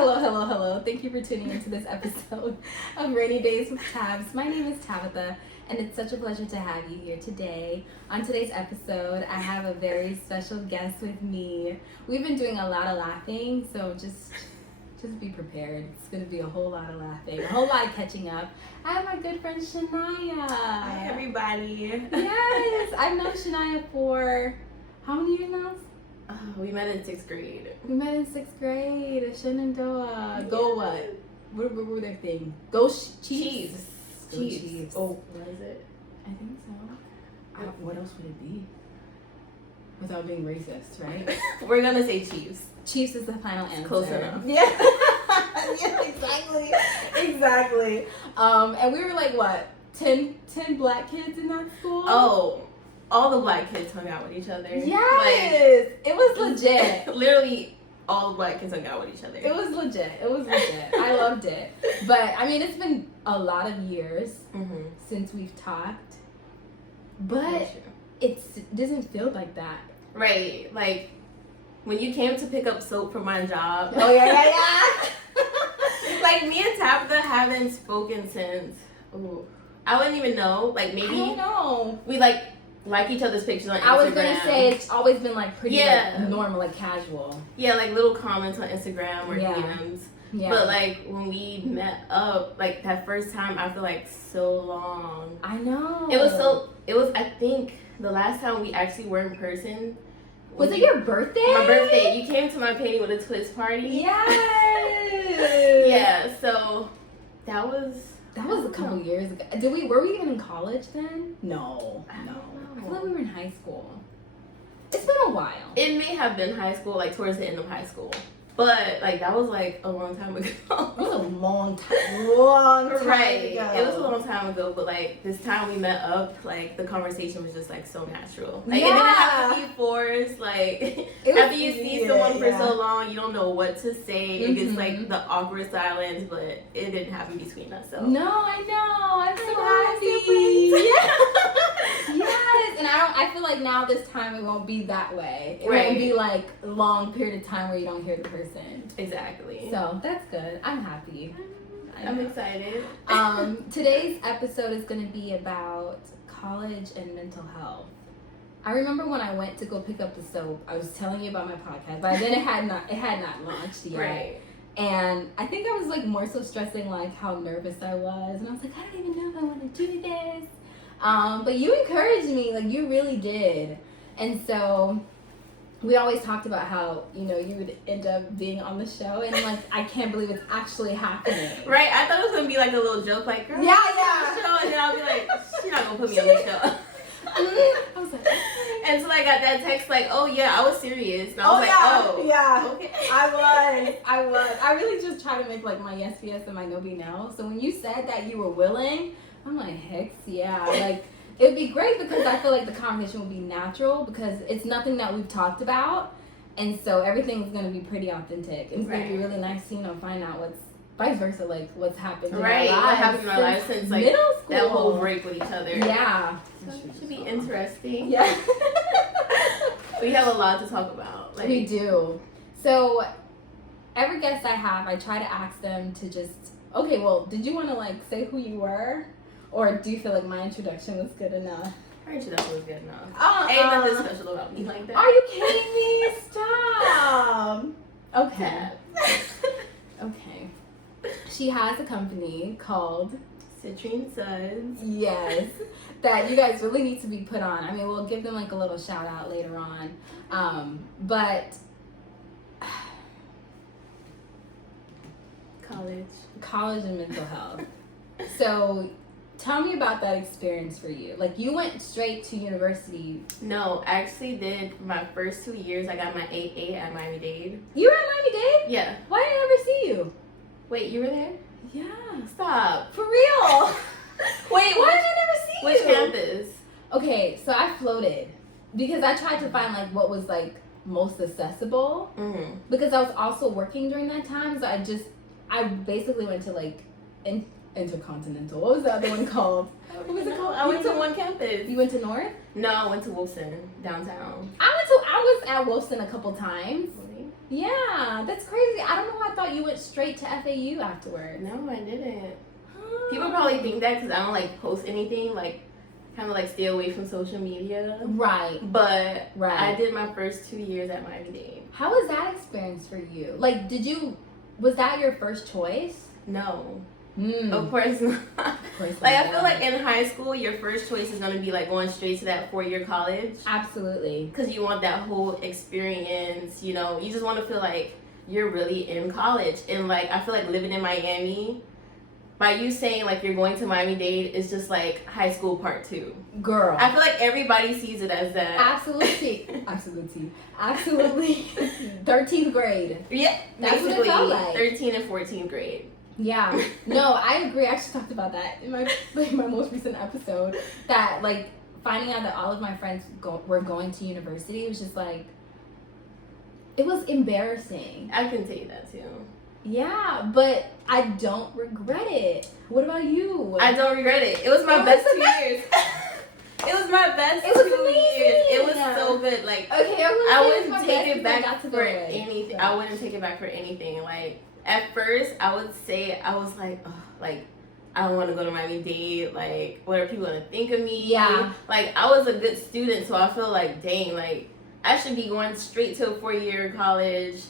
Hello. Thank you for tuning into this episode of Rainy Days with Tabs. My name is Tabitha, and it's such a pleasure to have you here today. On today's episode, I have a very special guest with me. We've been doing a lot of laughing, so just be prepared. It's going to be a whole lot of laughing, a whole lot of catching up. I have my good friend Shania. Hi, everybody. Yes, I've known Shania for how many years now? We met in 6th grade. We met in 6th grade. Shenandoah. Go what? What were their thing? Go Chiefs. Chiefs. Oh, Was it? I think so. What else would it be? Without being racist, right? We're gonna say Chiefs. Chiefs is the final answer. Close enough. Yeah. Yeah, exactly. And we were like, what? 10 black kids in that school? Oh, all the black kids hung out with each other. Yes! It was legit. Like, literally, all the black kids hung out with each other. It was legit. I loved it. But, I mean, it's been a lot of years since we've talked. But it doesn't feel like that. Right. Like, when you came to pick up soap from my job. Oh, yeah. Like, me and Tabitha haven't spoken since. Ooh, I wouldn't even know. Like, maybe. I don't know. We, like each other's pictures on Instagram. I was going to say it's always been, like, pretty like, normal, like, casual. Yeah, like, little comments on Instagram or DMs. Yeah. But, like, when we met up, like, that first time, I feel like so long. I know. It was, I think, the last time we actually were in person. Was it your birthday? My birthday. You came to my painting with a twist party. Yes. Yeah, so that was a couple years ago. Were we even in college then? No. I don't know. I feel like we were in high school. It's been a while. It may have been high school, like towards the end of high school. But like that was like a long time ago. It was a long time right. ago. It was a long time ago, but like this time we met up, like the conversation was just like so natural. Like it didn't have to be forced. Like after you see someone for so long, you don't know what to say. It gets like the awkward silence, but it didn't happen between us. So no, I know. I'm so happy. Yes, and I feel like now this time it won't be that way. It won't be like a long period of time where you don't hear the person. Exactly. So that's good. I'm happy. I'm excited. Today's episode is going to be about college and mental health. I remember when I went to go pick up the soap, I was telling you about my podcast, but then it had not launched yet. Right. And I think I was like more so stressing like how nervous I was, and I was like, I don't even know if I want to do this. But you encouraged me, like you really did. And so we always talked about how, you would end up being on the show, and like I can't believe it's actually happening. Right, I thought it was gonna be like a little joke, like girl, yeah. Show, and then I'll be like, she's not gonna put me on the show. I was like, and so I got that text like, oh yeah, I was serious, and I was yeah. Okay. I was. I really just try to make like my yes and my no be no. So when you said that you were willing, I'm like, heck yeah, like. It would be great because I feel like the conversation would be natural because it's nothing that we've talked about, and so everything's going to be pretty authentic. It's going to be really nice to find out what's vice versa, like what's happened in our lives. What happened in our lives since like middle school. That whole break with each other. Yeah, so it should be interesting. Yeah. We have a lot to talk about. Like, we do. So every guest I have, I try to ask them to just did you want to like say who you were? Or do you feel like my introduction was good enough? Her introduction was good enough. Ain't nothing special about me like that. Are you kidding me? Stop. Okay. Okay. She has a company called Citrine Suds. Yes. That you guys really need to be put on. I mean, we'll give them like a little shout out later on. But college and mental health. So tell me about that experience for you. Like, you went straight to university. No, I actually did my first 2 years. I got my 8A at Miami-Dade. You were at Miami-Dade? Yeah. Why did I never see you? Wait, you were there? Yeah. Stop. For real? Wait, why did I never see you? Which campus? Okay, so I floated. Because I tried to find, like, what was, like, most accessible. Mm-hmm. Because I was also working during that time. So I basically went to, like, Intercontinental. What was the other one called? What was it called? I went to one campus. You went to North? No, I went to Wilson, downtown. I was at Wilson a couple times. Yeah, that's crazy. I don't know why I thought you went straight to FAU afterwards. No, I didn't. People probably think that because I don't like post anything, like kind of like stay away from social media. Right. But I did my first 2 years at Miami-Dade. How was that experience for you? Like, was that your first choice? No. Of course not. Like, I feel like in high school, your first choice is going to be like going straight to that 4-year college. Absolutely. Because you want that whole experience, you know, you just want to feel like you're really in college. And like, I feel like living in Miami, by you saying like you're going to Miami-Dade, is just like high school part 2. Girl. I feel like everybody sees it as that. Absolutely. 13th grade. Yeah, that's what it felt like. 13th and 14th grade. Yeah. No, I agree. I actually talked about that in my most recent episode. That like finding out that all of my friends were going to university was just like, it was embarrassing. I can say that too. Yeah, but I don't regret it. What about you? I don't regret it. It was my best 2 years. It was my best 2 years. It was so good. Like, okay, I wouldn't take it back for anything. I wouldn't take it back for anything. Like, at first, I would say, I was like, oh, like, I don't want to go to Miami-Dade. Like, what are people going to think of me? Yeah. Like, I was a good student, so I feel like, dang, like, I should be going straight to a 4-year college.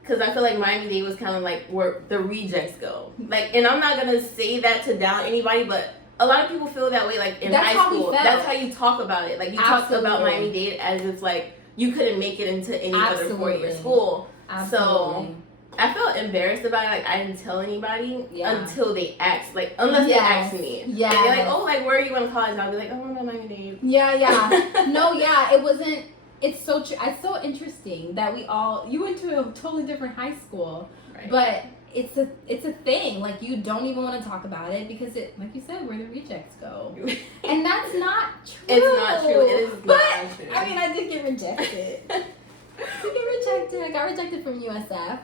Because I feel like Miami-Dade was kind of like where the rejects go. Like, and I'm not going to say that to down anybody, but a lot of people feel that way, like, in high school. That's how you talk about it. Like, you talk about Miami-Dade as if, like, you couldn't make it into any other 4-year school. So I felt embarrassed about it. Like, I didn't tell anybody until they asked. Like, unless they asked me. Yeah. Like, they're like, oh, like, where are you going to college? And I'll be like, oh, I'm at Miami-Dade. Yeah. No, yeah, it wasn't. It's so true. It's so interesting that you went to a totally different high school, right. But it's a thing. Like, you don't even want to talk about it because it, like you said, where the rejects go, and that's not true. It's not true. It is not true. I mean, I did get rejected. I got rejected from USF.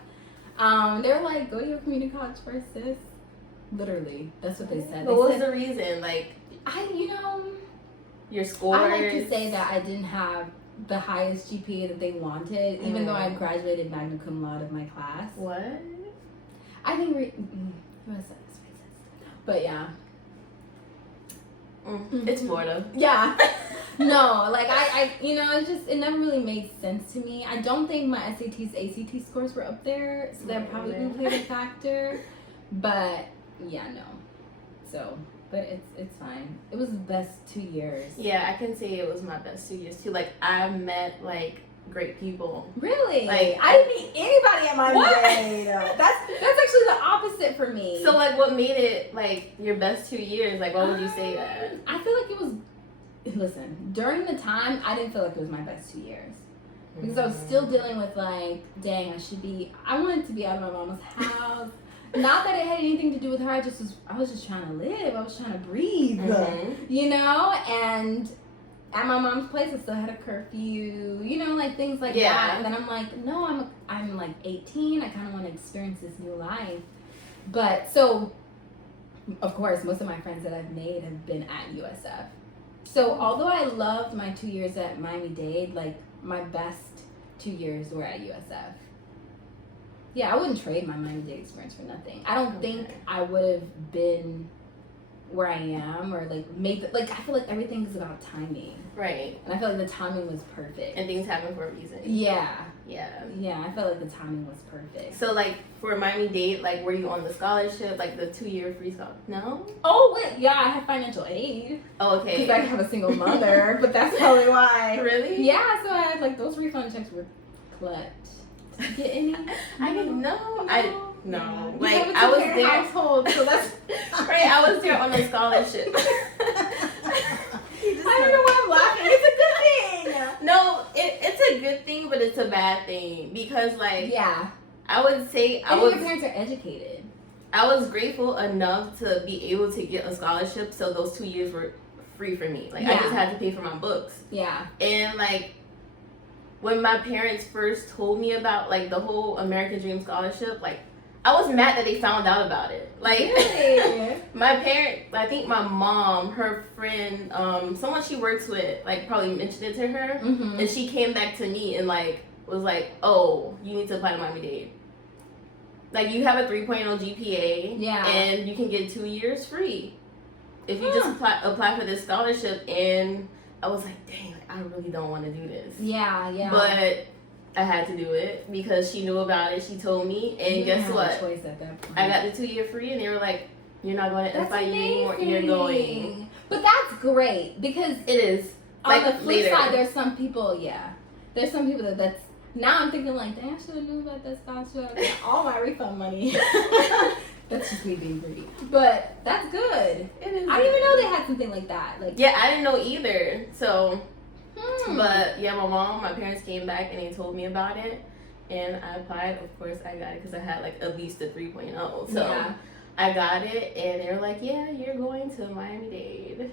They were like, go to your community college first, sis. Literally, that's what they said. But what was the reason? Like, your scores. I like to say that I didn't have the highest GPA that they wanted, even though I graduated magna cum laude of my class. What? I think but yeah. It's Florida. Yeah. No, like I it never really made sense to me. I don't think my SATs, ACT scores were up there, so that probably played a factor. But yeah, no. So. But it's fine. It was the best 2 years. Yeah, I can say it was my best 2 years too. Like, I met like great people. Really? Like, I didn't meet anybody at Miami-Dade. That's actually the opposite for me. So like, what made it like your best 2 years? Like, why would you say that? I feel like it was. Listen, during the time, I didn't feel like it was my best 2 years because I was still dealing with like, dang, I wanted to be out of my mama's house. Not that it had anything to do with her. I was just trying to live. I was trying to breathe, you know. And at my mom's place, I still had a curfew, you know, like things like that. And then I'm like, no, I'm like 18. I kind of want to experience this new life. But so, of course, most of my friends that I've made have been at USF. So although I loved my 2 years at Miami-Dade, like my best 2 years were at USF. Yeah, I wouldn't trade my Miami-Dade experience for nothing. I don't think I would have been where I am or like I feel like everything is about timing. Right. And I feel like the timing was perfect. And things happen for a reason. Yeah. Yeah. Yeah, I felt like the timing was perfect. So like for Miami-Dade, like were you on the scholarship, like the 2-year free scholarship? No? Oh, wait, yeah, I had financial aid. Oh, okay. Because I have a single mother, but that's probably why. Really? Yeah, so I had like those refund checks were clutch. Did you get any? I didn't know. No. Like I I was there. Household, so that's right. I was there on a scholarship. I don't know why I'm laughing. It's a good thing. No, it's a good thing, but it's a bad thing because like I would say your parents are educated. I was grateful enough to be able to get a scholarship, so those 2 years were free for me. Like I just had to pay for my books. Yeah. And like when my parents first told me about like the whole American Dream scholarship, like I was mad that they found out about it. Like really? My parent, I think my mom, her friend, someone she works with, like probably mentioned it to her, and she came back to me and like was like, oh, you need to apply to Miami-Dade. Like, you have a 3.0 GPA, and you can get 2 years free if you just apply for this scholarship. And I was like, dang, I really don't want to do this. Yeah. But I had to do it because she knew about it. She told me, and guess what? Choice at that point. I got the 2 year free, and they were like, you're not going to FIU anymore. You're going. But that's great because it is. On the flip side, there's some people. There's some people that's. Now I'm thinking like, dang, I should have knew about that scholarship. All my refund money. That's just me being greedy. But that's good. It is. I didn't even know they had something like that. Like, yeah, I didn't know either. So, but yeah, my parents came back and they told me about it, and I applied. Of course, I got it because I had like at least a 3.0. So I got it, and they were like, yeah, you're going to Miami-Dade.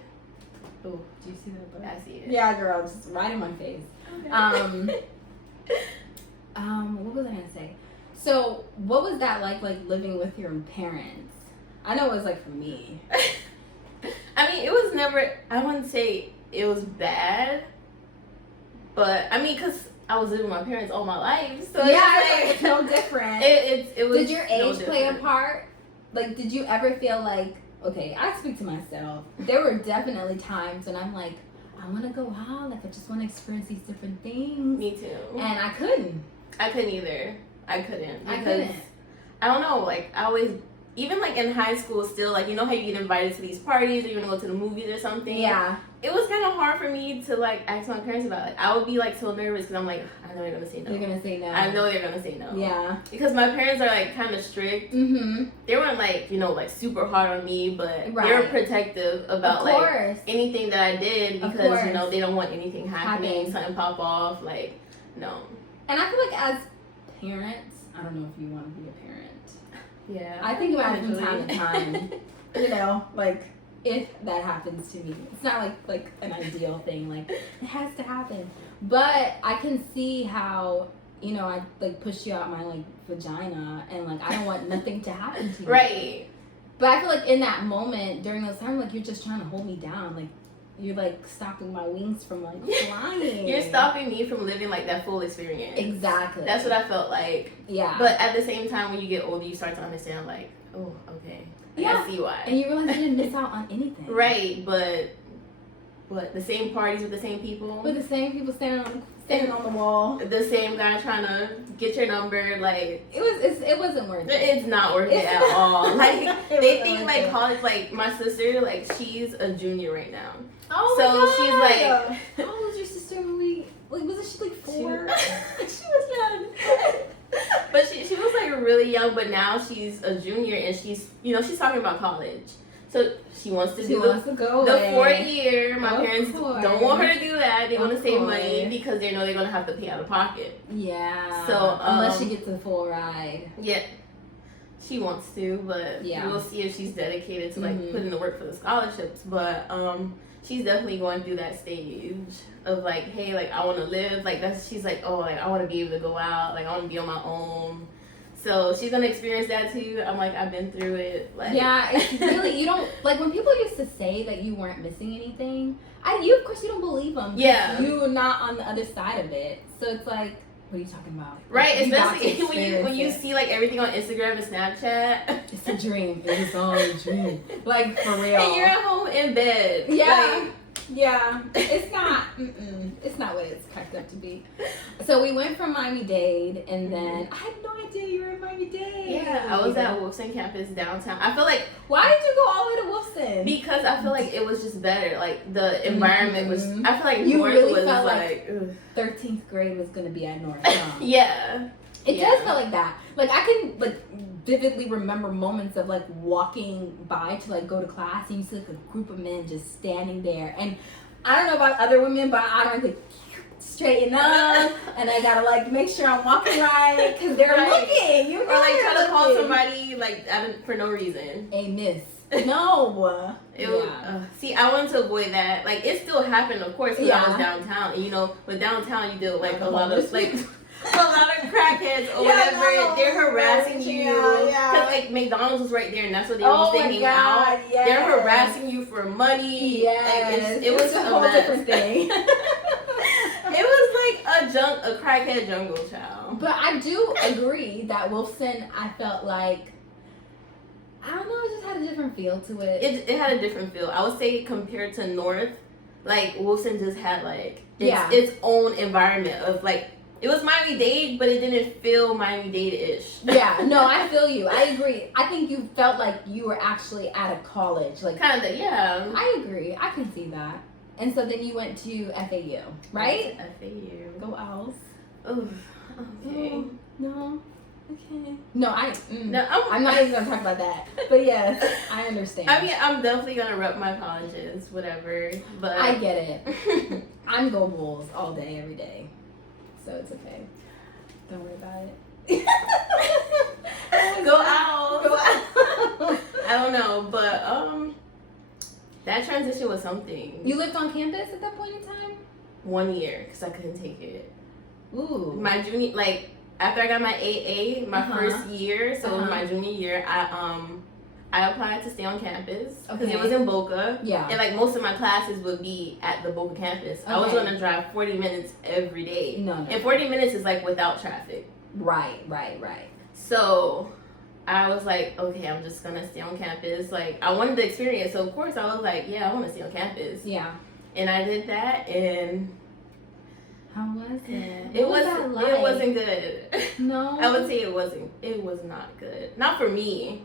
Oh, do you see that book? I see it. Yeah, girl, just right in my face. Okay. What was I gonna say? So, what was that like living with your parents? I know it was like for me. I mean, it was never. I wouldn't say it was bad, but I mean, cause I was living with my parents all my life, so it's no different. It was. Did your age play a part? Like, did you ever feel like? Okay, I speak to myself. There were definitely times when I'm like, I want to go out. Like, I just want to experience these different things. Me too. And I couldn't. I couldn't either. I couldn't. I don't know. Like, I always, even like in high school, still like, you know how you get invited to these parties or you want to go to the movies or something. Yeah. It was kind of hard for me to like ask my parents about it. I would be like so nervous because I'm like, I know they're gonna say no. They're gonna say no. I know they're gonna say no. Yeah. Because my parents are like kind of strict. Mm-hmm. They weren't like, you know, like super hard on me, but they were protective about like anything that I did because you know they don't want anything happening, something pop off. Like, no. And I feel like as parents, I don't know if you want to be a parent. Yeah. I think about it from time to time. You know, like if that happens to me, it's not like an ideal thing. Like it has to happen, but I can see how you know I like pushed you out my like vagina, and like I don't want nothing to happen to you. Right. But I feel like in that moment during those times, like you're just trying to hold me down, like. You're like stopping my wings from like flying. You're stopping me from living like that full experience. Exactly. That's what I felt like. Yeah. But at the same time, when you get older, you start to understand like, oh, okay. Like, I see why. And you realize you didn't miss out on anything. Right, but the same parties with the same people. With the same people standing on the wall. The same guy trying to get your number, like it wasn't worth it. It's not worth it at all. Like they think like college, like my sister, like she's a junior right now. Oh so my God. She's like, how old was your sister when we wasn't she like 4? She was young. But she was like really young, but now she's a junior and she's talking about college. So she wants to do the 4th year. My parents don't want her to do that. They want to save money because they know they're gonna have to pay out of pocket. Yeah. So unless she gets a full ride. Yeah. She wants to, but we'll see if she's dedicated to like putting the work for the scholarships. But she's definitely going through that stage of like, hey, like I want to live. Like she's like, oh, like I want to be able to go out. Like I want to be on my own. So she's gonna experience that too. I'm like, I've been through it. Like, yeah, it's really you don't like when people used to say that you weren't missing anything. You of course you don't believe them. Yeah, you're not on the other side of it. So it's like, what are you talking about? Right, especially when you see like everything on Instagram and Snapchat. It's a dream. It is all a dream. Like for real. And you're at home in bed. Yeah. Like, yeah, it's not. It's not what it's cracked up to be. So we went from Miami-Dade, and then I had no idea you were in Miami-Dade. Yeah, I was at Wolfson campus downtown. I feel like why did you go all the way to Wolfson? Because I feel like it was just better. Like the environment was. I feel like you North really was felt like 13th grade was gonna be at North. Huh? Yeah, it does feel like that. Like I can like vividly remember moments of like walking by to like go to class and you see like a group of men just standing there, and I don't know about other women, but I don't like straighten up and I gotta like make sure I'm walking right because they're looking. You or like try to call somebody like for no reason. Hey miss. No. See, I wanted to avoid that. Like it still happened, of course, when I was downtown. And you know, with downtown you deal with like a lot of like a lot of crackheads or whatever. They're harassing you. Cause like McDonald's was right there, and that's what they used to hang out. Yes. They're harassing you for money. Yes. Like, it was a whole different thing. It was like a a crackhead jungle child. But I do agree that Wolfson, I felt like, I don't know, it just had a different feel to it. It had a different feel. I would say compared to North, like Wolfson just had like its own environment of like, it was Miami-Dade, but it didn't feel Miami-Dade-ish. Yeah, no, I feel you. I agree. I think you felt like you were actually at a college. Like, kind of, yeah. I agree. I can see that. And so then you went to FAU, right? FAU. Go Owls. Oh, okay. Oh, no. Okay. No, No, I'm not even going to talk about that. But yes, I understand. I mean, I'm definitely going to rep my colleges, whatever. But I get it. I'm Go Bulls all day, every day. So it's okay. Don't worry about it. Go Owls. Go Owls. I don't know, but that transition was something. You lived on campus at that point in time? 1 year, because I couldn't take it. Ooh. My junior, like, after I got my AA, my first year, so my junior year, I applied to stay on campus because it was in Boca. Yeah. And like most of my classes would be at the Boca campus. Okay. I was going to drive 40 minutes every day. No. And 40 minutes is like without traffic. Right. So I was like, okay, I'm just going to stay on campus. Like, I wanted the experience. So of course I was like, yeah, I want to stay on campus. Yeah. And I did that, and how was it? It wasn't good. No. I would say it was not good. Not for me.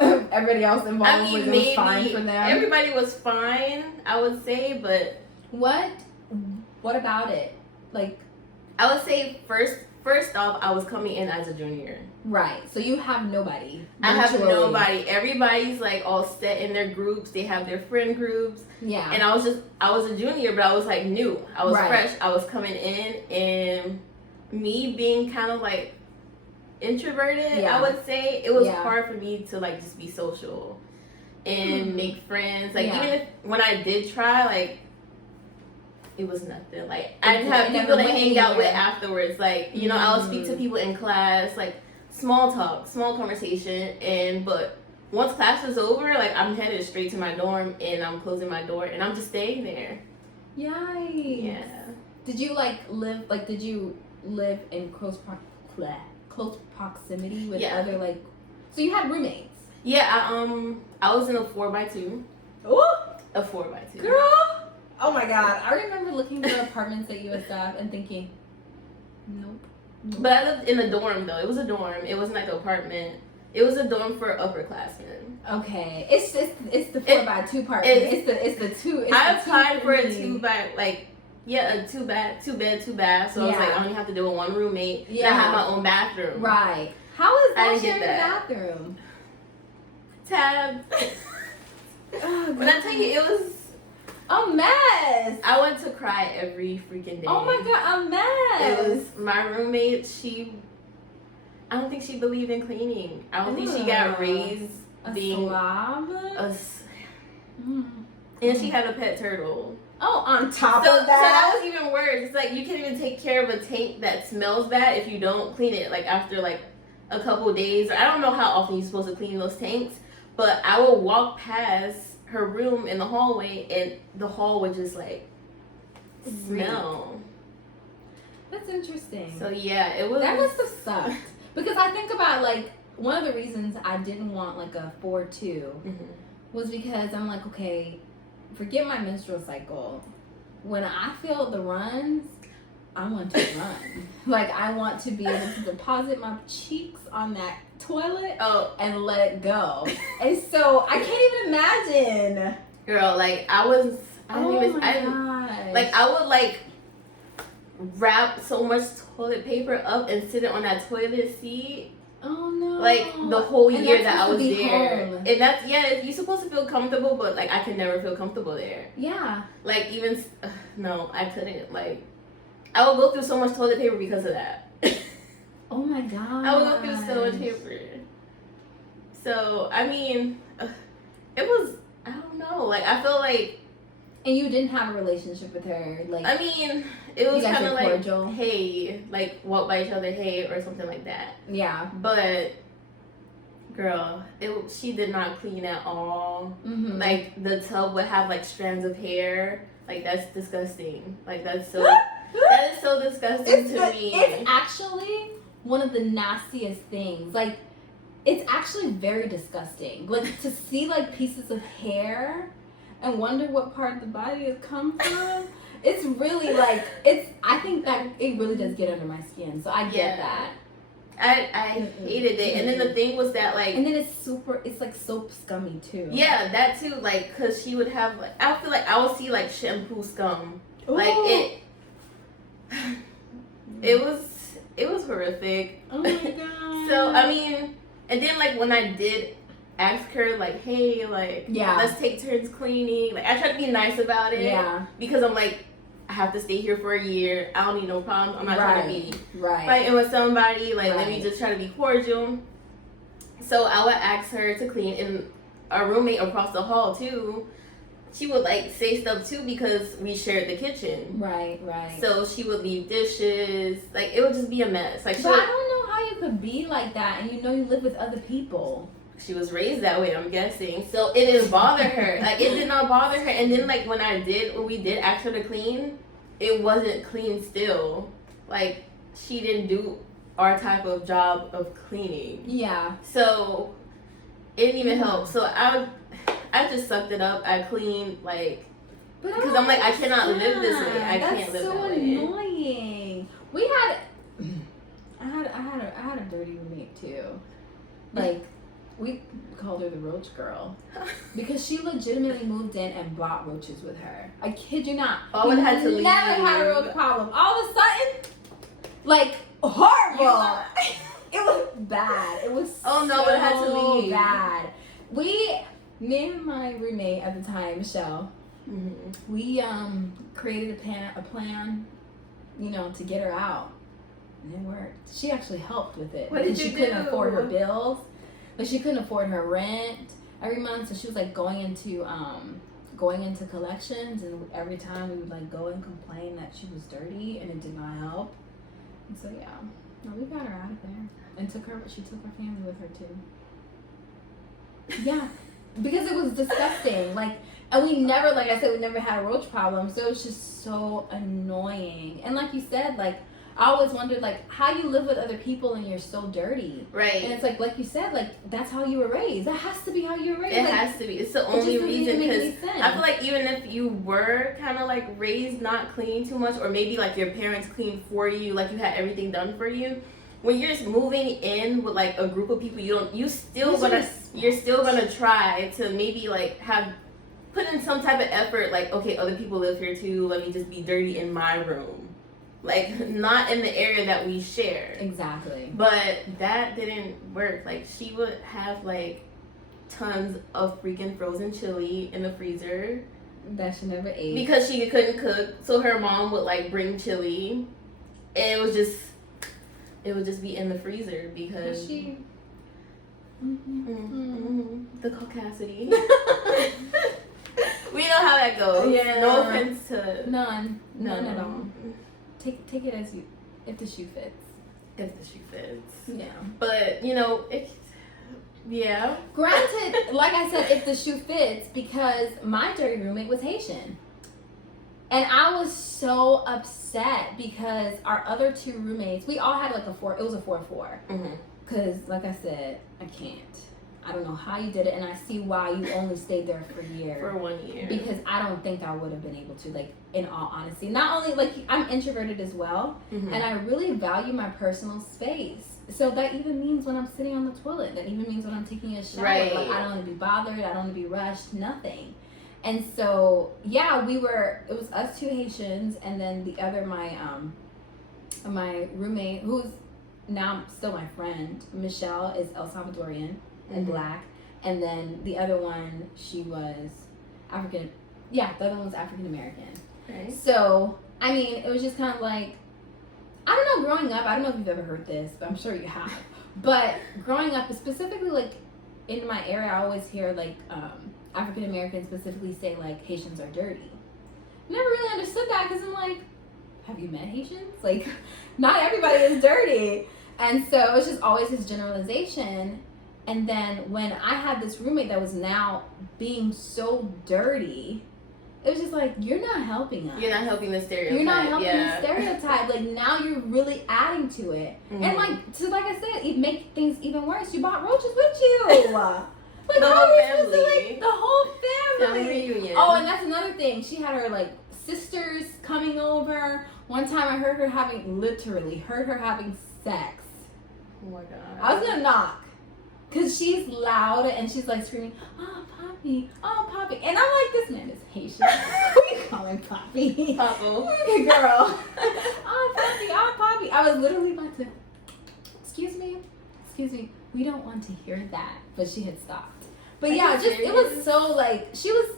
Everybody else involved was fine for them. Everybody was fine, I would say, but what about it? Like, I would say first off, I was coming in as a junior. Right. So you have nobody. I have nobody. Everybody's like all set in their groups. They have their friend groups. Yeah. And I was a junior, but I was like new. I was fresh. I was coming in, and me being kind of like introverted, I would say, it was hard for me to like just be social and make friends. Like even if when I did try, like it was nothing. Like I didn't have people to hang out with afterwards. Like, you know, I'll speak to people in class, like small talk, small conversation, but once class was over, like I'm headed straight to my dorm and I'm closing my door and I'm just staying there. Yikes. Yeah. Did you live in close proximity with other like, so you had roommates? Yeah, I was in a 4x2. Ooh. A 4x2. Girl! Oh my god. I remember looking for apartments at USF and thinking, nope. But I lived in a dorm though. It was a dorm. It wasn't like an apartment. It was a dorm for upperclassmen. Okay. It's the 4x2 part. It's the two. I applied for a 2x, a two bed, two bath. So I was like, I only have to deal with one roommate. Yeah. And I have my own bathroom. Right. How is that sharing a bathroom? Tab. When I tell you, it was a mess. I went to cry every freaking day. Oh my god, a mess. It was my roommate. I don't think she believed in cleaning. I don't think she got raised being slob. And she had a pet turtle. Oh, on top of that. So that was even worse. It's like you can't even take care of a tank that smells bad if you don't clean it like after like a couple days. Or I don't know how often you're supposed to clean those tanks, but I would walk past her room in the hallway and the hall would just like smell. That's interesting. So yeah, it was. That must have sucked. Because I think about like one of the reasons I didn't want like a 4-2 was because I'm like, okay, forget my menstrual cycle. When I feel the runs, I want to run. Like I want to be able to deposit my cheeks on that toilet and let it go. And so I can't even imagine. Girl, like I would like wrap so much toilet paper up and sit it on that toilet seat. Oh no. Like the whole year that I was there. Home. And that's, you're supposed to feel comfortable, but like I could never feel comfortable there. Yeah. Like even, no, I couldn't. Like I would go through so much toilet paper because of that. Oh my god. I would go through so much paper. So, I mean, it was, I don't know. Like I feel like. And you didn't have a relationship with her, like. I mean, it was kind of like, cordial. Hey, like walk by each other, hey, or something like that. Yeah. But, girl, she did not clean at all. Mm-hmm. Like the tub would have like strands of hair. Like that's disgusting. Like that's so. That is so disgusting to me. It's actually one of the nastiest things. Like, it's actually very disgusting. Like, to see, like, pieces of hair and wonder what part of the body it come from. It's really, like, I think that it really does get under my skin. So I get that. I hated it. And then the thing was that, like... And then it's like soap scummy, too. Yeah, that, too. Like, because she would have, like... I feel like I would see, like, shampoo scum. Ooh. Like, it was horrific. Oh, my God. So, I mean... And then, like, when I did ask her, like, hey, like... Yeah. Let's take turns cleaning. Like, I tried to be nice about it. Yeah. Because I'm like... I have to stay here for a year. I don't need no problems. I'm not trying to be fighting with somebody. Like, let me just try to be cordial. So I would ask her to clean. And our roommate across the hall, too, she would, like, say stuff, too, because we shared the kitchen. Right. So she would leave dishes. Like, it would just be a mess. Like, but I don't know how you could be like that and you live with other people. She was raised that way, I'm guessing. So it didn't bother her. Like, it did not bother her. And then, like, when we did ask her to clean, it wasn't clean still. Like, she didn't do our type of job of cleaning. Yeah. So it didn't even help. So I just sucked it up. I cleaned, like, because I'm like, I cannot live this way. I can't live that way. That's so annoying. I had a dirty roommate too. Like, we called her the roach girl because she legitimately moved in and brought roaches with her. I kid you not. I would have to leave. Never had a roach problem. All of a sudden, like, horrible. It was bad. It was but I had to leave. Bad. Me and my roommate at the time, Michelle, we created a plan, to get her out, and it worked. She actually helped with it because she couldn't afford her bills. But she couldn't afford her rent every month, so she was like going into collections, and every time we would like go and complain that she was dirty, and it did not help. And so we got her out of there and she took her family with her too. Yeah, because it was disgusting. Like, and we never, like I said, we never had a roach problem, so it was just so annoying. And like you said, like, I always wondered, like, how you live with other people and you're so dirty. Right. And it's like you said, like, that's how you were raised. That has to be how you were raised. It like, has to be. It's the only reason, because I feel like even if you were kind of, like, raised not cleaning too much, or maybe, like, your parents cleaned for you, like, you had everything done for you, when you're just moving in with, like, a group of people, you're still gonna try to maybe, like, put in some type of effort, like, okay, other people live here too, let me just be dirty in my room. Like, not in the area that we share. Exactly. But that didn't work. Like, she would have, like, tons of freaking frozen chili in the freezer. That she never ate. Because she couldn't cook. So her mom would, like, bring chili. And it would just be in the freezer because... she... The caucasity. We know how that goes. Yeah. No offense to... None at all. Take it as if the shoe fits. If the shoe fits. Yeah. But, yeah. Granted, like I said, if the shoe fits, because my dirty roommate was Haitian. And I was so upset because our other two roommates, we all had like it was a 4-4. Because, like I said, I can't. I don't know how you did it, and I see why you only stayed there for a year. For 1 year. Because I don't think I would have been able to, like, in all honesty. Not only, like, I'm introverted as well, and I really value my personal space. So that even means when I'm sitting on the toilet. That even means when I'm taking a shower. Right. Like, I don't want to be bothered. I don't want to be rushed. Nothing. And so, yeah, it was us two Haitians, and then the other, my roommate, who's now still my friend, Michelle, is El Salvadorian and black. And then the other one, she was African. Yeah, the other one was African American. Okay. So, I mean, it was just kind of like, I don't know, growing up, I don't know if you've ever heard this, but I'm sure you have. But growing up, specifically, like, in my area, I always hear, like, African Americans specifically say, like, Haitians are dirty. Never really understood that because I'm like, have you met Haitians? Like, not everybody is dirty. And so it was just always this generalization. And then when I had this roommate that was now being so dirty, it was just like, you're not helping us. You're not helping the stereotype. You're not helping the stereotype. Like, now you're really adding to it. Mm-hmm. And like I said, it makes things even worse. You brought roaches with you. Like, the whole family. The whole family. Family reunion. Oh, and that's another thing. She had her like sisters coming over. One time I heard her having sex. Oh my god. I was gonna knock. Cause she's loud and she's like screaming, "Oh, Poppy, oh, Poppy," and I'm like, this man is Haitian. Who you calling Poppy? Papa. Girl. Oh, Poppy, oh, Poppy. I was literally about to, excuse me, we don't want to hear that, but she had stopped. But yeah, it was so like, she was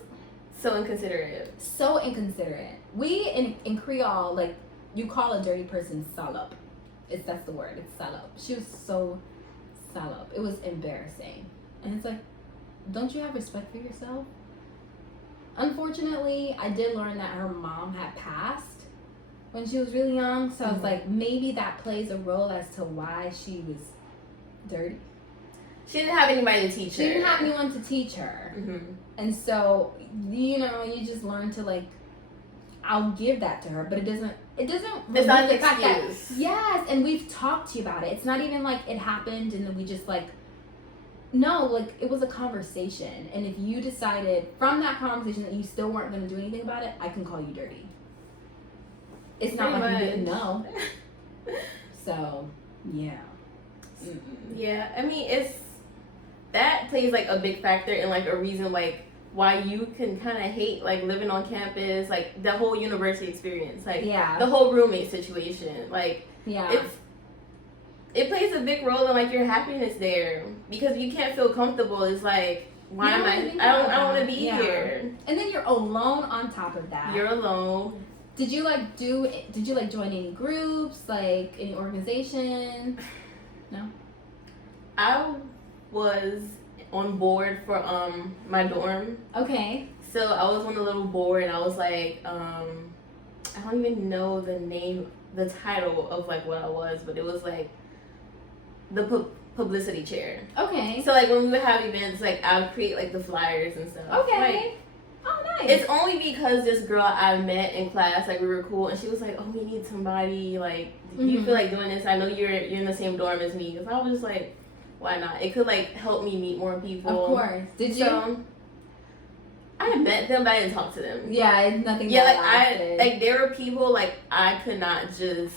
so inconsiderate. So inconsiderate. We in Creole, like, you call a dirty person salop. That's the word. It's salop. She was so salop. It was embarrassing. And it's like, don't you have respect for yourself? Unfortunately, I did learn that her mom had passed when she was really young. So I was like, maybe that plays a role as to why she was dirty. She didn't have anybody to teach her. She didn't have anyone to teach her. Mm-hmm. And so, you know, you just learn to like, I'll give that to her, but it doesn't it's not an excuse. That, yes, and we've talked to you about it. It's not even like it happened and then we just like, no, like it was a conversation. And if you decided from that conversation that you still weren't going to do anything about it, I can call you dirty. It's not like you didn't know. So, yeah. Mm-mm. Yeah, I mean, that plays like a big factor in like a reason like why you can kind of hate like living on campus, like the whole university experience, like the whole roommate situation, like it plays a big role in like your happiness there, because if you can't feel comfortable, it's like, why am I don't want to be here. And then you're alone on top of that. You're alone. Did you join any groups, like any organization? No. I was on board for my dorm. Okay. So I was on the little board and I was like, I don't even know the title of like what I was, but it was like the publicity chair. Okay. So like when we would have events, like I would create like the flyers and stuff. Okay. Like, oh, nice. It's only because this girl I met in class, like we were cool, and she was like, "Oh, we need somebody. Like, do you feel like doing this? I know you're in the same dorm as me." Because I was just like, why not? It could like help me meet more people. Of course. Did you? I met them, but I didn't talk to them. Yeah, it's nothing. Yeah, like there were people like I could not just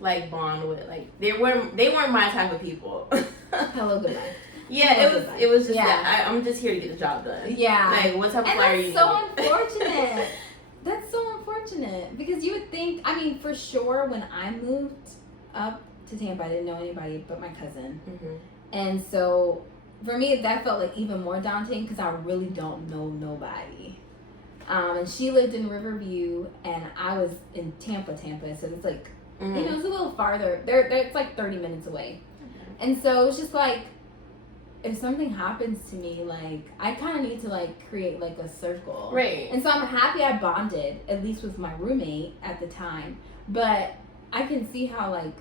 like bond with. Like they weren't my type of people. Hello, goodbye. Yeah, it was just that I'm just here to get the job done. Yeah. Like what type of flyer you need? That's so unfortunate. That's so unfortunate, because you would think, I mean, for sure when I moved up to Tampa, I didn't know anybody but my cousin. Mm-hmm. And so for me, that felt like even more daunting because I really don't know nobody. And she lived in Riverview and I was in Tampa. So it's like, you know, it's a little farther. It's like 30 minutes away. Mm-hmm. And so it's just like, if something happens to me, like, I kind of need to, like, create, like, a circle. Right. And so I'm happy I bonded, at least with my roommate at the time. But I can see how, like,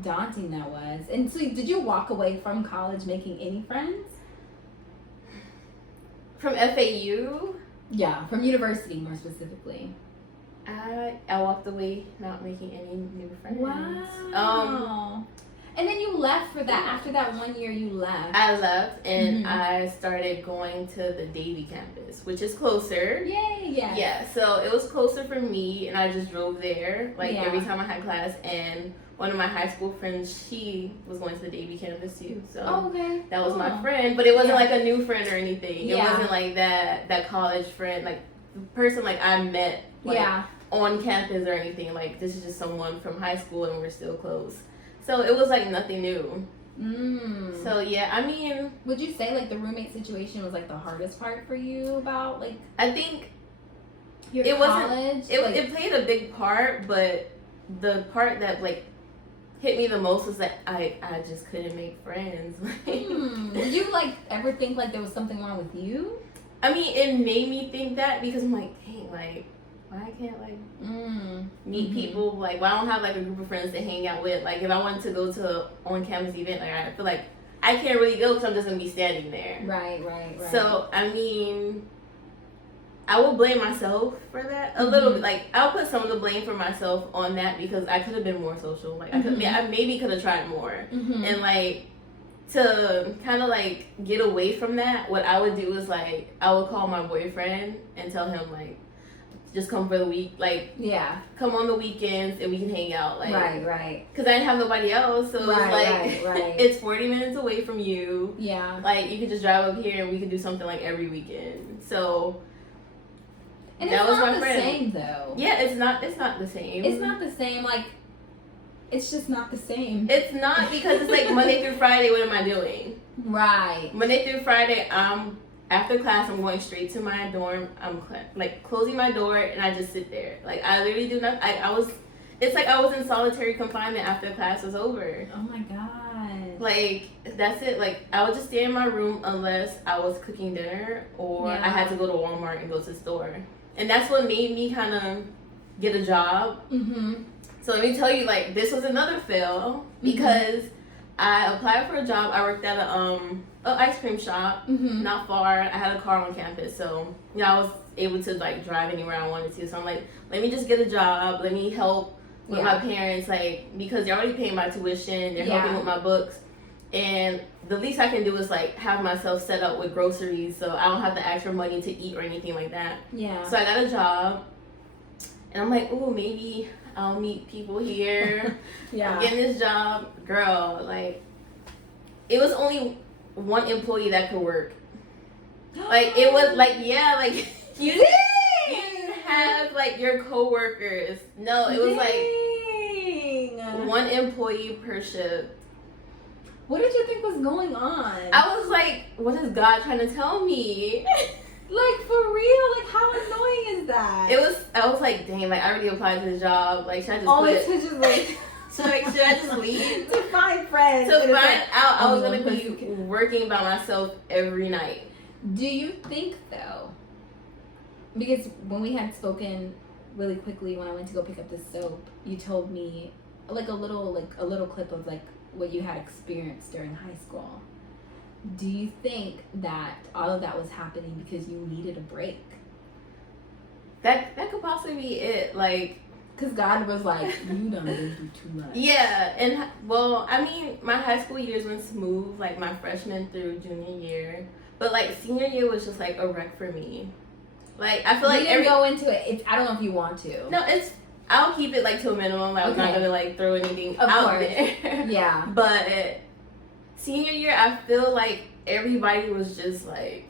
daunting that was. And so did you walk away from college making any friends? From FAU? Yeah, from university more specifically. I walked away not making any new friends. Wow. And then you left for that. After that 1 year, you left. I left and I started going to the Davie campus, which is closer. Yay, yeah. Yeah, so it was closer for me, and I just drove there like every time I had class. And one of my high school friends, she was going to the Davie campus too. So that was my friend, but it wasn't like a new friend or anything. It wasn't like that college friend, like the person like I met on campus or anything. Like this is just someone from high school, and we're still close. So it was like nothing new. So yeah, I mean, would you say like the roommate situation was like the hardest part for you about like? I think your college. It played a big part, but the part that like hit me the most was that I just couldn't make friends. Did you like ever think like there was something wrong with you? I mean, it made me think that because I'm like, dang, like, why I can't like meet people? Like, why I don't have like a group of friends to hang out with? Like, if I wanted to go to an on-campus event, like I feel like I can't really go because I'm just gonna be standing there. Right. So I mean, I will blame myself for that a little bit. Like, I'll put some of the blame for myself on that because I could have been more social. Like, I maybe could have tried more. And, like, to kind of, like, get away from that, what I would do is, like, I would call my boyfriend and tell him, like, just come for the week. Like, come on the weekends and we can hang out. Like, right. Because I didn't have nobody else. So it's, like, it's 40 minutes away from you. Yeah. Like, you could just drive up here and we could do something, like, every weekend. So... And that it's not the same, though. Yeah, it's not the same. It's not the same, like, it's just not the same. It's not because it's like Monday through Friday, what am I doing? Right. Monday through Friday, after class, I'm going straight to my dorm. I'm, like, closing my door, and I just sit there. Like, I literally do nothing. It's like I was in solitary confinement after class was over. Oh, my God. Like, that's it. Like, I would just stay in my room unless I was cooking dinner or I had to go to Walmart and go to the store. And that's what made me kind of get a job. So let me tell you, like, this was another fail because I applied for a job. I worked at a ice cream shop, not far. I had a car on campus, so I was able to, like, drive anywhere I wanted to. So I'm like, let me just get a job. Let me help with my parents, like, because they're already paying my tuition. They're helping with my books. And the least I can do is, like, have myself set up with groceries so I don't have to ask for money to eat or anything like that. Yeah. So I got a job. And I'm like, ooh, maybe I'll meet people here. I'm getting this job. Girl, like, it was only one employee that could work. Like, it was, like, like, you didn't have, like, your coworkers. No, it was, like, one employee per shift. What did you think was going on? I was like, what is God trying to tell me? Like, for real? Like, how annoying is that? I was like, dang, like, I already applied to the job. Like, should I just quit? To just, like... should I just leave? To find friends. To find out I was going to be working by myself every night. Do you think, though, because when we had spoken really quickly when I went to go pick up the soap, you told me, like, a little clip of, like, what you had experienced during high school. Do you think that all of that was happening because you needed a break? That could possibly be it. Like, because God was like, you done been through too much. Yeah, and well, I mean, my high school years went smooth, like my freshman through junior year, but like senior year was just like a wreck for me. Like, I feel like you didn't go into it. I don't know if you want to. No, I'll keep it like to a minimum. Like, I'm not gonna like throw anything out there. Yeah. But senior year, I feel like everybody was just like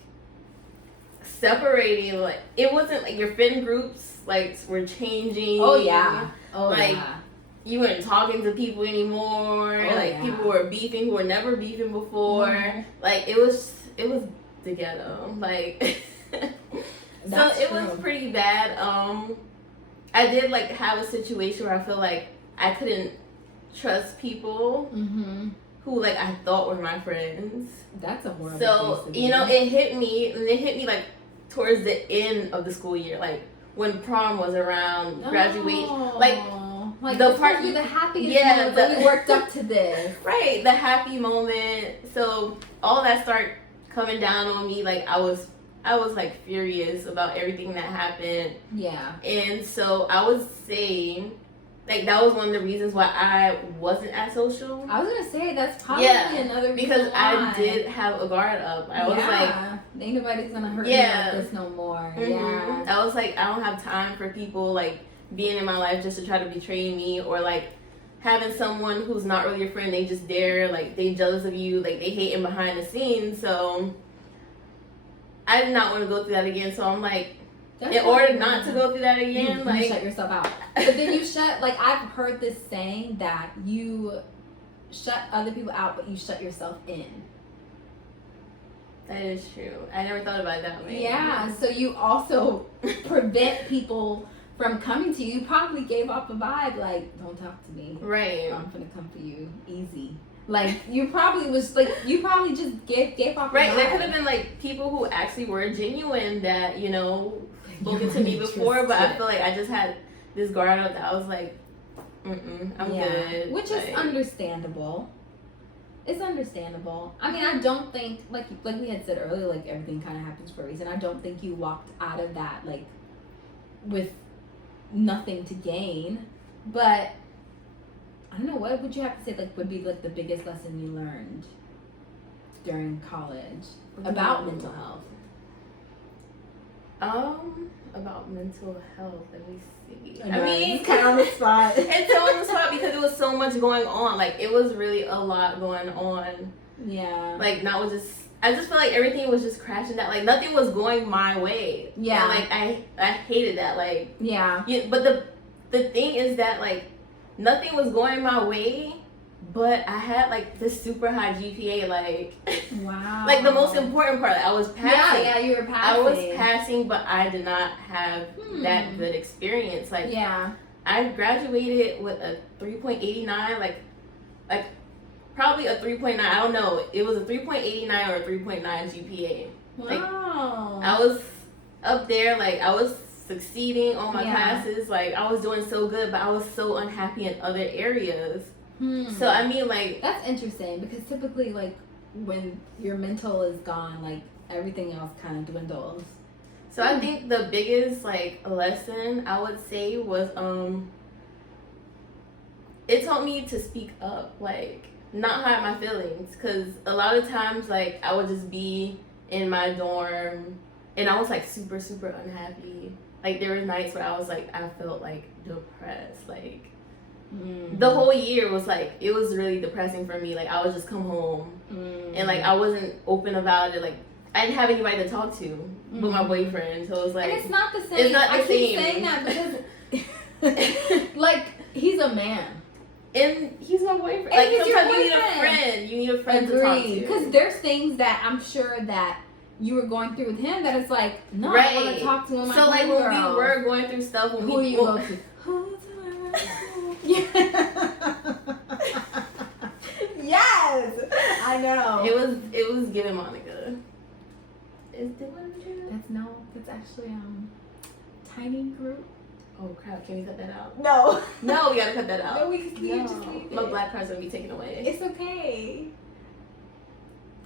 separating. Like, it wasn't like your friend groups like were changing. Oh yeah. Oh like, yeah. You weren't talking to people anymore. Oh, like people were beefing who were never beefing before. Like, it was the ghetto. Like, so it was pretty bad. I did like have a situation where I feel like I couldn't trust people who like I thought were my friends. That's a horrible. So it hit me like towards the end of the school year, like when prom was around, graduation, like the part you the happiest. Yeah, that we worked up to this. Right, the happy moment. So all that started coming down on me. Like I was like furious about everything that happened. Yeah. And so I would say, like, that was one of the reasons why I wasn't as social. I was gonna say that's probably another reason because why. I did have a guard up. I was like, ain't nobody's gonna hurt me like this no more. Yeah. I was like, I don't have time for people like being in my life just to try to betray me, or like having someone who's not really your friend. They just dare, like, they jealous of you, like they hating behind the scenes. So I did not want to go through that again. So I'm like, in order not to go through that again, you shut yourself out. But then you shut, like, I've heard this saying that you shut other people out, but you shut yourself in. That is true. I never thought about it that way. Yeah, so you also prevent people from coming to you. You probably gave off a vibe like, don't talk to me. Right. I'm gonna come for you. Easy. Like, you probably just gave off a right, vibe. There could have been, like, people who actually were genuine that, spoken to me before, but I feel like I just had this guard up that I was like, I'm good. Which is understandable. It's understandable. I mean, I don't think, like we had said earlier, like, everything kind of happens for a reason. I don't think you walked out of that, like, with nothing to gain. But, I don't know, what would you have to say, like, would be, like, the biggest lesson you learned during college about mental health? About mental health, let me see. I mean, it's kind of on the spot. It's so on the spot because it was so much going on. Like, it was really a lot going on. Yeah. Like, I just feel like everything was just crashing down. Like, nothing was going my way. Yeah. And, like, I hated that. Like, yeah. But the thing is that, like, nothing was going my way, but I had, like, this super high GPA, like... Wow. Like, the most important part, like, I was passing. Yeah, you were passing. I was passing, but I did not have that good experience. Like, yeah. I graduated with a 3.89, like probably a 3.9. I don't know. It was a 3.89 or a 3.9 GPA. Wow. Like, I was up there, like, I was succeeding on my classes. Like, I was doing so good, but I was so unhappy in other areas. So, I mean, like... That's interesting, because typically, like, when your mental is gone, like, everything else kind of dwindles. So, I think the biggest, like, lesson, I would say, was, it taught me to speak up, like, not hide my feelings, because a lot of times, like, I would just be in my dorm, and I was, like, super, super unhappy. Like, there were nights where I was, like, I felt, like, depressed, like... The whole year was like, it was really depressing for me. Like, I would just come home and like I wasn't open about it. Like, I didn't have anybody to talk to but my boyfriend. So it was like, and it's not the same. It's not the I keep same. saying that because like, he's a man and he's my boyfriend. And like, he's sometimes your you need a friend. You need a friend to talk to. Because there's things that I'm sure that you were going through with him that it's like, no, I want to talk to him. So like, when we were going through stuff, when who you go to? Yes, I know. It was giving Monica. That's actually Tiny Group. Oh crap! Can we cut that out? No, we gotta cut that out. No, we just leave My black card's gonna be taken away. It's okay.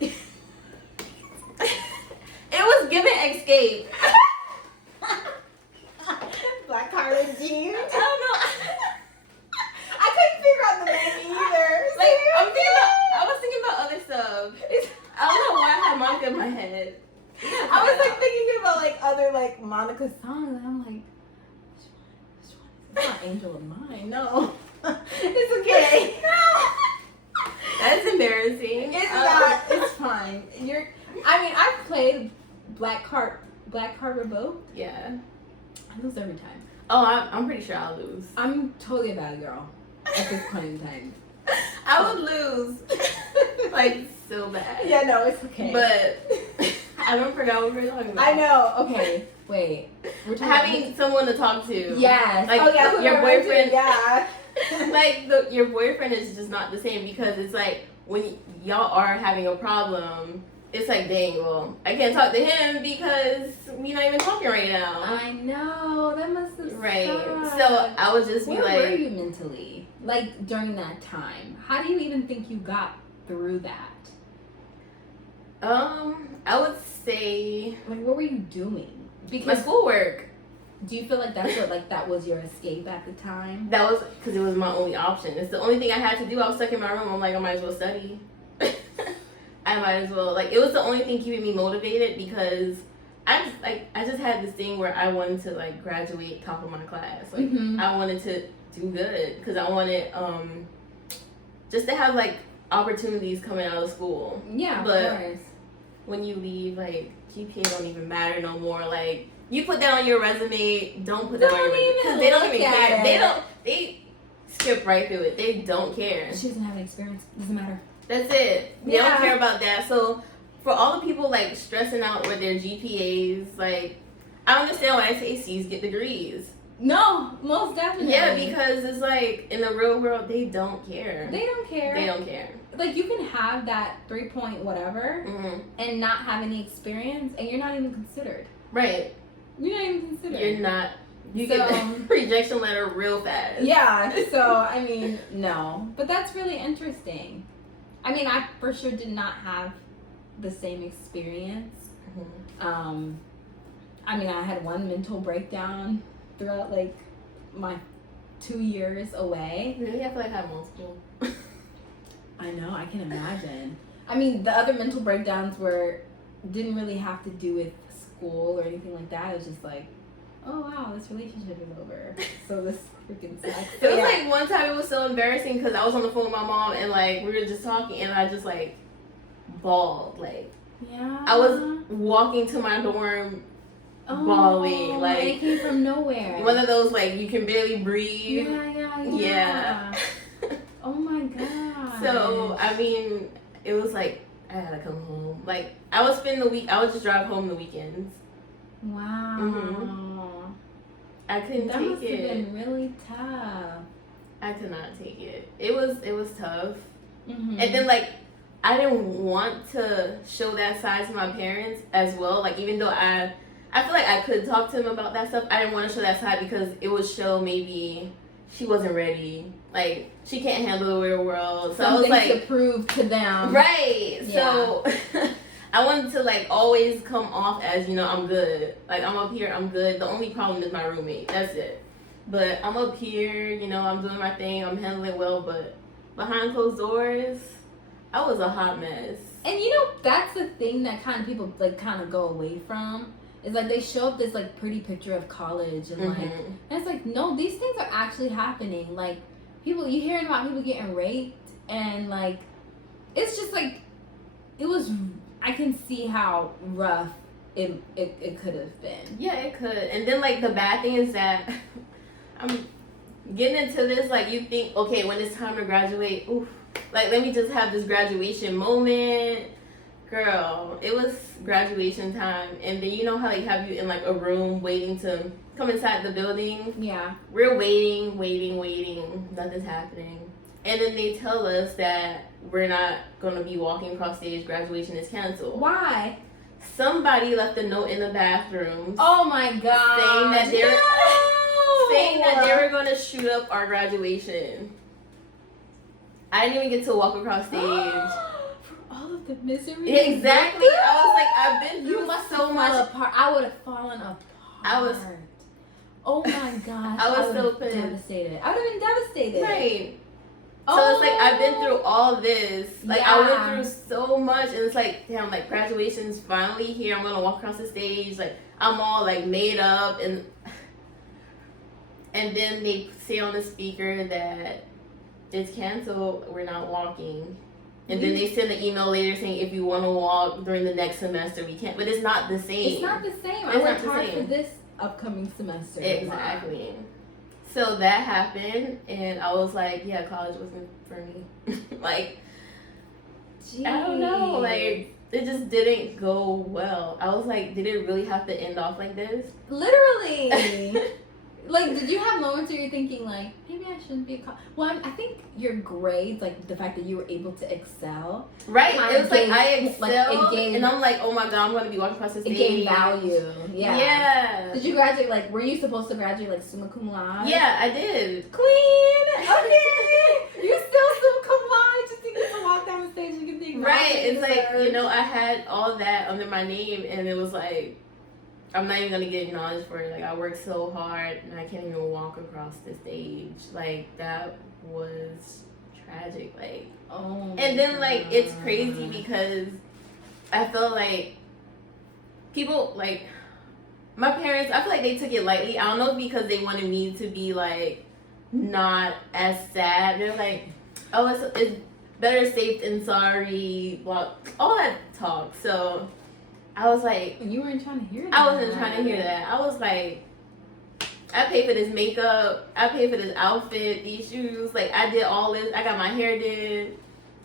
It was giving Escape. Black card and jeans. I don't know. I couldn't figure out the name either. Like, I was thinking about other stuff. I don't know why I had Monica in my head. I was like thinking about like other like Monica songs, and I'm like, which one? It's not Angel of Mine. No, it's okay. No, that's embarrassing. It's not. It's fine. I mean, I've played Black Card Revoked. Yeah. I lose every time. Oh, I'm pretty sure I'll lose. I'm totally a bad girl at this point in time. I would lose. Like, so bad. Yeah, no, it's okay. But I don't forget what we were talking about. I know. Okay, wait. We're having someone to talk to. Yes. Like, your boyfriend. Yeah. Like, your boyfriend is just not the same, because it's like, when y'all are having a problem, it's like, dang, well, I can't talk to him because we're not even talking right now. I know. That must have sucked. So I would just be like... Where were you mentally? Like, during that time? How do you even think you got through that? I would say... Like, what were you doing? Because my schoolwork. Do you feel like that's what, like, that was your escape at the time? That was because it was my only option. It's the only thing I had to do. I was stuck in my room. I'm like, I might as well study. I might as well. Like, it was the only thing keeping me motivated, because I just had this thing where I wanted to, like, graduate top of my class. Like, I wanted to do good, because I wanted just to have, like, opportunities coming out of school. Yeah, but of course. When you leave, like, GPA don't even matter no more. Like, you put that on your resume, don't put that on your resume, because they don't even care. They skip right through it. They don't care. She doesn't have any experience. Doesn't matter. That's it. They don't care about that. So for all the people like stressing out with their GPAs, like, I understand why SACs get degrees. No, most definitely. Yeah, because it's like, in the real world, they don't care. They don't care. They don't care. Like, you can have that 3 point whatever and not have any experience, and you're not even considered. Right. You're not even considered. You're not. You get the rejection letter real fast. Yeah, so, I mean, no. But that's really interesting. I mean, I for sure did not have the same experience. Mm-hmm. I mean, I had one mental breakdown throughout like my 2 years away. Really? I feel like I had multiple. I know, I can imagine. I mean, the other mental breakdowns didn't really have to do with school or anything like that. It was just like, oh wow, this relationship is over. So this freaking sucks. It was like one time it was so embarrassing because I was on the phone with my mom and like we were just talking and I just like bawled. Like, yeah, I was walking to my dorm bawling. Like, it came from nowhere. One of those like you can barely breathe. Yeah. Oh my god. So I mean, it was like I had to come home. Like I would spend the week. I would just drive home the weekends. Wow. Mm-hmm. I couldn't that take must it. have been really tough. I could not take it. It was tough. Mm-hmm. And then like I didn't want to show that side to my parents as well. Like even though I feel like I could talk to them about that stuff, I didn't want to show that side because it would show maybe she wasn't ready. Like she can't handle the real world. So something I was like to prove to them. Right. Yeah. So I wanted to like always come off as, you know, I'm good. Like I'm up here, I'm good. The only problem is my roommate. That's it. But I'm up here, you know, I'm doing my thing, I'm handling it well, but behind closed doors, I was a hot mess. And you know, that's the thing that kind of people like kind of go away from. Is like they show up this like pretty picture of college and like and it's like, no, these things are actually happening. Like people, you hearing about people getting raped and like it's just like it was. I can see how rough it could have been. Yeah, it could. And then like the bad thing is that I'm getting into this, like you think, okay, when it's time to graduate, oof, like let me just have this graduation moment. Girl, it was graduation time, and then you know how they have you in like a room waiting to come inside the building? Yeah. We're waiting, nothing's happening. And then they tell us that we're not going to be walking across stage, graduation is canceled. Why? Somebody left a note in the bathroom. Oh my god. Saying that they were going to shoot up our graduation. I didn't even get to walk across stage. All of the misery. Exactly. I was like, I've been through so much. Apart. I would have fallen apart. Oh my gosh. I was so pissed. Devastated. I would have been devastated. Right. So it's like I've been through all this. Like I went through so much, and it's like, damn, like graduation's finally here. I'm gonna walk across the stage. Like I'm all like made up, and then they say on the speaker that it's canceled. We're not walking. And then they send an email later saying if you want to walk during the next semester, we can't. But it's not the same. It's not the same. I worked hard for this upcoming semester. Exactly. Wow. So that happened, and I was like, yeah, college wasn't for me. Like, jeez. I don't know. Like, it just didn't go well. I was like, did it really have to end off like this? Literally. Like, did you have moments where you're thinking, like, maybe I shouldn't be a college? Well, I think your grades, like, the fact that you were able to excel. Right. It was like, I excelled, and I'm like, oh my God, I'm going to be walking across the stage. It gave value. Yeah. Yeah. Did you graduate, like, were you supposed to graduate, like, summa cum laude? Yeah, I did. Queen! Okay! You still summa cum laude just to get to walk down the stage and get the acknowledgement. Right. It's like, you know, I had all that under my name, and it was like, I'm not even gonna get acknowledged for it. Like I worked so hard and I can't even walk across the stage. Like that was tragic. Like and then like it's crazy because I feel like people like my parents, I feel like they took it lightly. I don't know because they wanted me to be like not as sad. They're like, oh, it's better safe than sorry. Well, all that talk. So I was like... You weren't trying to hear that. I wasn't trying to hear that. I was like, I paid for this makeup. I paid for this outfit, these shoes. Like, I did all this. I got my hair did.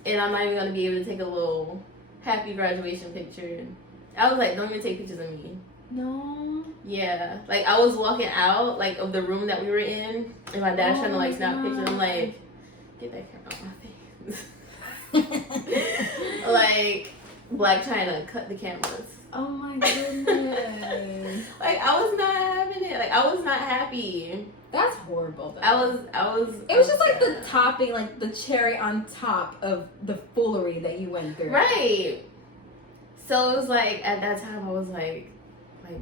And I'm not even going to be able to take a little happy graduation picture. I was like, don't even take pictures of me. No. Yeah. Like, I was walking out, like, of the room that we were in. And my dad's trying to, like, snap pictures. I'm like, get that camera out my face. Like, Black China, cut the cameras. Oh my goodness. Like I was not having it. Like I was not happy. That's horrible, though. I was. It was just like the topping, like the cherry on top of the foolery that you went through. Right. So it was like, at that time, I was like,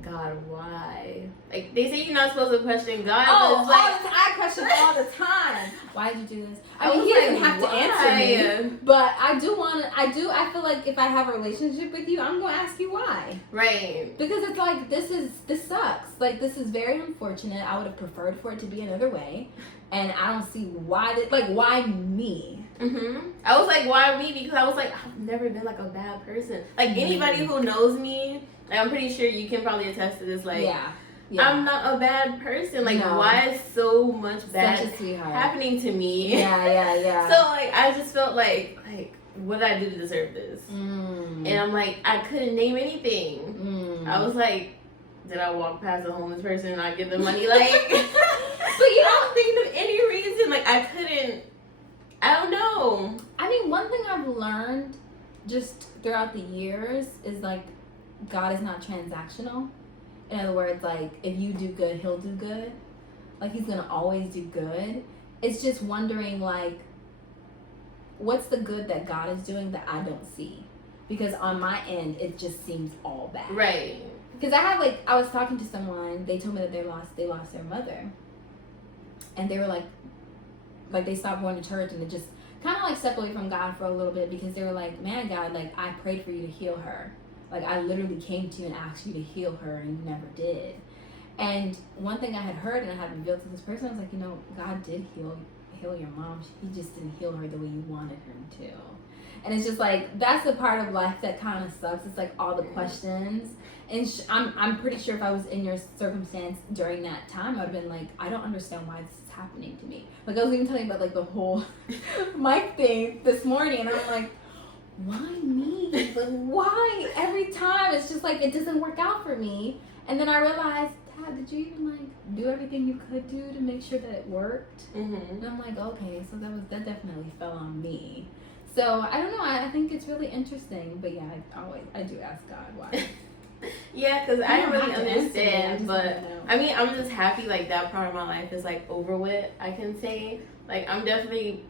God, why? Like, they say you're not supposed to question God. Oh, but like, I question all the time. Why did you do this? I mean, was he like, doesn't have to answer me. But I feel like if I have a relationship with you, I'm going to ask you why. Right. Because it's like, this sucks. Like, this is very unfortunate. I would have preferred for it to be another way. And I don't see why, why me? Mm-hmm. I was like, why me? Because I was like, I've never been like a bad person. Like, anybody who knows me, like, I'm pretty sure you can probably attest to this. Like, yeah. I'm not a bad person. Like, why is so much bad happening to me? Yeah. So, like, I just felt like, what did I do to deserve this? And I'm like, I couldn't name anything. I was like, did I walk past a homeless person and not give them money? Like, but you don't think of any reason. Like, I couldn't. I don't know. I mean, one thing I've learned just throughout the years is, like, God is not transactional. In other words, like, if you do good, he'll do good. Like, he's going to always do good. It's just wondering, like, what's the good that God is doing that I don't see? Because on my end, it just seems all bad. Right. Because I was talking to someone, they told me that they lost their mother. And they were like they stopped going to church and they just kind of like stepped away from God for a little bit because they were like, man, God, like, I prayed for you to heal her. Like, I literally came to you and asked you to heal her and you never did. And one thing I had heard and I had revealed to this person, I was like, you know, God did heal your mom. He just didn't heal her the way you wanted him to. And it's just like, that's the part of life that kind of sucks. It's like all the questions. And I'm pretty sure if I was in your circumstance during that time, I'd have been like, I don't understand why this is happening to me. Like, I was even telling you about, like, the whole mic thing this morning, and I'm like, why me? Like, why every time? It's just like, it doesn't work out for me. And then I realized, Dad, did you even, like, do everything you could do to make sure that it worked? And I'm like, okay, so that definitely fell on me. So, I don't know, I think it's really interesting, but yeah, I do ask God why. Yeah, because I don't really understand, but I mean, I'm just happy, like, that part of my life is, like, over with, I can say. Like, I'm definitely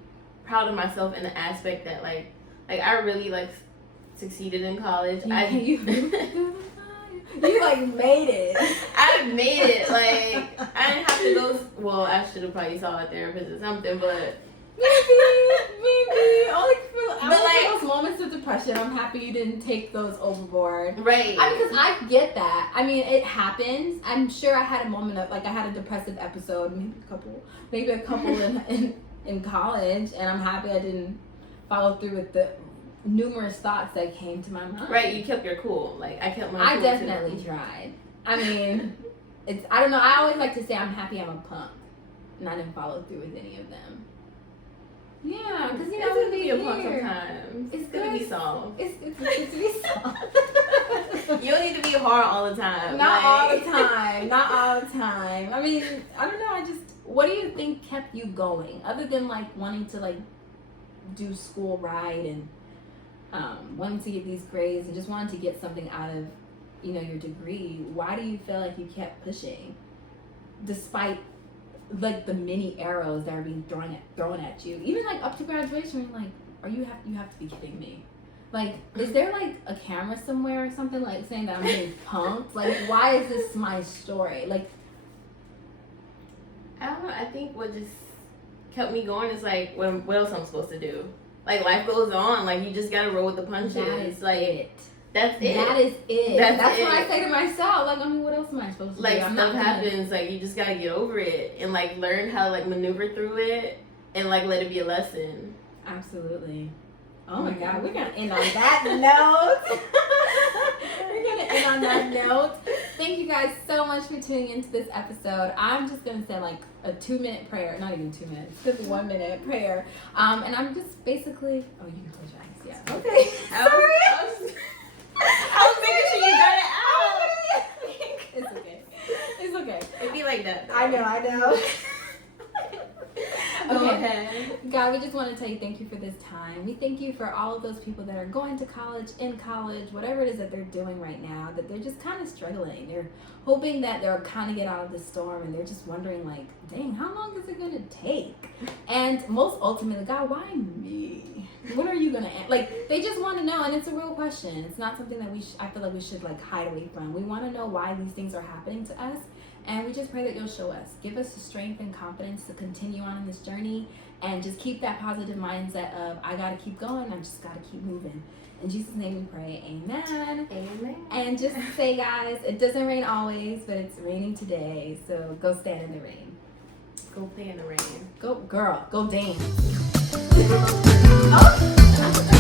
proud of myself in the aspect that, like, I really, like, succeeded in college. You like made it. I made it. Like, I didn't have to go. Well, I should have probably saw a therapist or something, but maybe. But like those moments of depression, I'm happy you didn't take those overboard. Right. Because I get that. I mean, it happens. I'm sure I had a moment of, like, I had a depressive episode, maybe a couple in college, and I'm happy I didn't follow through with the numerous thoughts that came to my mind. Right, you kept your cool. Like, I kept my cool. I definitely tried. I mean, I don't know, I always like to say I'm happy I'm a punk, and I didn't follow through with any of them. Yeah, because, you know, it's good to be a punk sometimes. It's good to be soft. It's good to be soft. You don't need to be hard all the time. Not all the time. I mean, I don't know, what do you think kept you going? Other than, like, wanting to, like, do school right and wanting to get these grades and just wanting to get something out of, you know, your degree, why do you feel like you kept pushing despite, like, the many arrows that are being thrown at you, even, like, up to graduation? You're like, you have to be kidding me. Like, is there, like, a camera somewhere or something, like, saying that I'm being punked? Like, why is this my story? Like, I don't know. I think what just kept me going is, like, what else I'm supposed to do? Like, life goes on. Like, you just gotta roll with the punches. That is like it. That's it. That is it. That's it. what I say to myself. Like, I mean, what else am I supposed to like, do? Like, stuff happens. Like, you just gotta get over it and, like, learn how to, like, maneuver through it and, like, let it be a lesson. Absolutely. Oh my God, we're gonna end on that note. We're gonna end on that note. Thank you guys so much for tuning into this episode. I'm just gonna say, like, a 2-minute prayer, not even 2 minutes, just 1 minute prayer. And I'm just basically, oh, you can close your eyes, yeah. Okay. Sorry. I was making sure you got it out. It's okay. It's okay. It'd be like that, though. I know. Go ahead. God, we just want to tell you thank you for this time. We thank you for all of those people that are going to college, in college, whatever it is that they're doing right now, that they're just kind of struggling. They're hoping that they'll kind of get out of the storm, and they're just wondering, like, dang, how long is it going to take? And most ultimately, God, why me? When are you going to end? Like, they just want to know, and it's a real question. It's not something that I feel like we should, like, hide away from. We want to know why these things are happening to us, and we just pray that you'll show us. Give us the strength and confidence to continue on in this journey, and just keep that positive mindset of, I got to keep going, I just got to keep moving. In Jesus' name we pray, amen. Amen. And just to say, guys, it doesn't rain always, but it's raining today, so go stand in the rain. Go play in the rain. Go, girl, go dance. Oh!